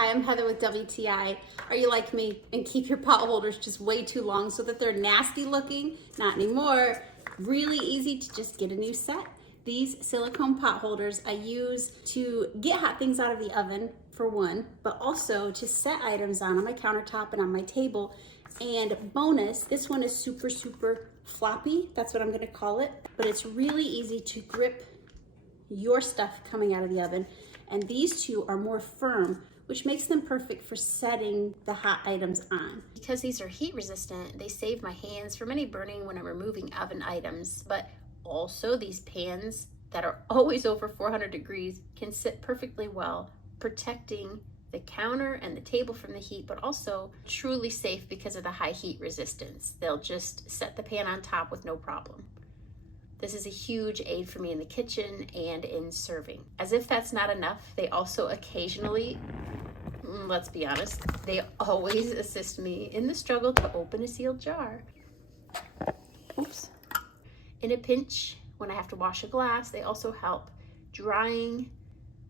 Hi, I'm Heather with WTI. Are you like me and keep your pot holders just way too long so that they're nasty looking? Not anymore. Really easy to just get a new set. These silicone pot holders I use to get hot things out of the oven, for one, but also to set items on my countertop and on my table. And bonus, this one is super floppy. That's what I'm gonna call it. But it's really easy to grip your stuff coming out of the oven. And these two are more firm, which makes them perfect for setting the hot items on. Because these are heat resistant, they save my hands from any burning when I'm removing oven items, but also these pans that are always over 400 degrees can sit perfectly well, protecting the counter and the table from the heat, but also truly safe because of the high heat resistance. They'll just set the pan on top with no problem. This is a huge aid for me in the kitchen and in serving. As if that's not enough, they also occasionally, let's be honest, they always assist me in the struggle to open a sealed jar. Oops. In a pinch, when I have to wash a glass, they also help drying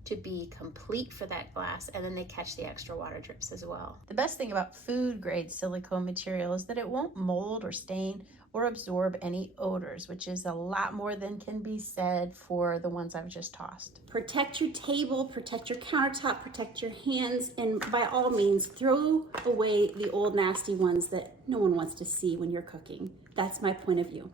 to be complete for that glass, and then they catch the extra water drips as well. The best thing about food grade silicone material is that it won't mold or stain or absorb any odors, which is a lot more than can be said for the ones I've just tossed. Protect your table, protect your countertop, protect your hands, and by all means, throw away the old nasty ones that no one wants to see when you're cooking. That's my point of view.